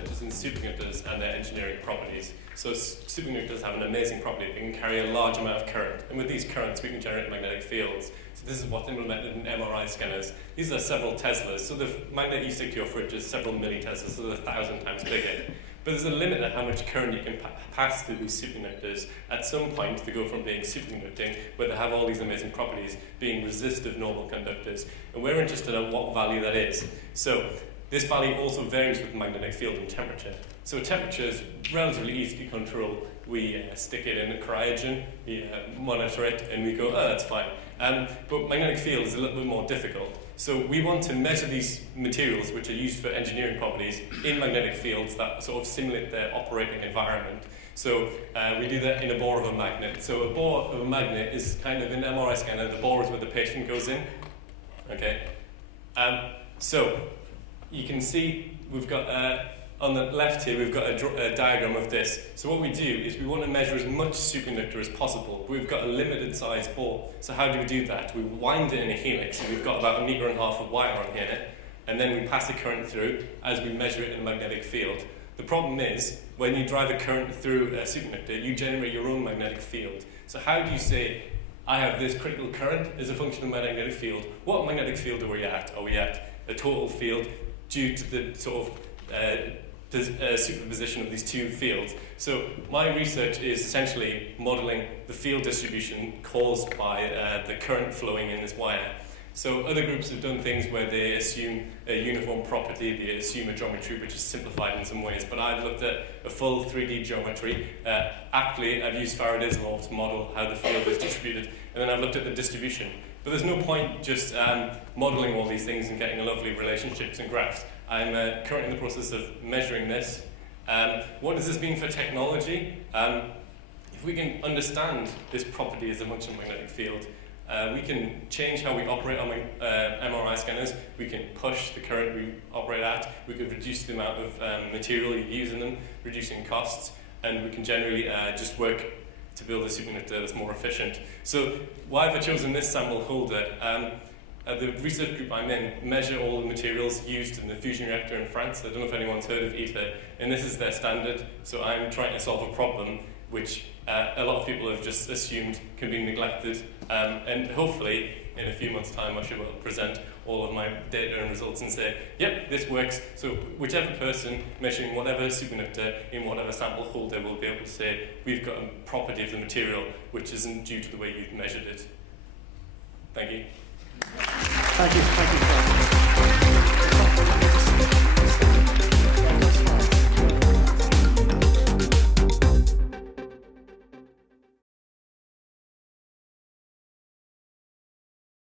difference in superconductors and their engineering properties. So superconductors have an amazing property. They can carry a large amount of current, and with these currents we can generate magnetic fields. So this is what's implemented in MRI scanners. These are several Teslas, so the magnet you stick to your fridge is several milliteslas, so they're 1,000 times bigger. But there's a limit at how much current you can pass through these superconductors. At some point, they go from being superconducting, where they have all these amazing properties, being resistive normal conductors. And we're interested in what value that is. So this value also varies with magnetic field and temperature. So temperature is relatively easy to control. We stick it in a cryogen, we monitor it, and we go, oh, that's fine. But magnetic field is a little bit more difficult. So we want to measure these materials, which are used for engineering properties, in magnetic fields that sort of simulate their operating environment. So we do that in a bore of a magnet. So a bore of a magnet is kind of, in an MRI scanner, the bore is where the patient goes in. Okay. So you can see we've got, on the left here, we've got a diagram of this. So what we do is we want to measure as much superconductor as possible, but we've got a limited size bore. So how do we do that? We wind it in a helix, and we've got about 1.5 meters of wire on here, and then we pass the current through as we measure it in a magnetic field. The problem is, when you drive a current through a superconductor, you generate your own magnetic field. So how do you say, I have this critical current as a function of my magnetic field? What magnetic field are we at? Are we at a total field due to the sort of superposition of these two fields? So my research is essentially modeling the field distribution caused by the current flowing in this wire. So other groups have done things where they assume a uniform property, they assume a geometry which is simplified in some ways, but I've looked at a full 3D geometry. Aptly, I've used Faraday's law to model how the field is distributed, and then I've looked at the distribution. But there's no point just modeling all these things and getting lovely relationships and graphs. I'm currently in the process of measuring this. What does this mean for technology? If we can understand this property as a function of magnetic field, we can change how we operate on MRI scanners. We can push the current we operate at. We can reduce the amount of material you use in them, reducing costs, and we can generally just work to build a superconductor that's more efficient. So why have I chosen this sample holder? The research group I'm in measure all the materials used in the fusion reactor in France. I don't know if anyone's heard of ITER, and this is their standard. So I'm trying to solve a problem which a lot of people have just assumed can be neglected. And hopefully, in a few months' time, I should be able to present all of my data and results and say, yep, this works. So whichever person measuring whatever superconductor in whatever sample holder will be able to say, we've got a property of the material which isn't due to the way you've measured it. Thank you. Thank you.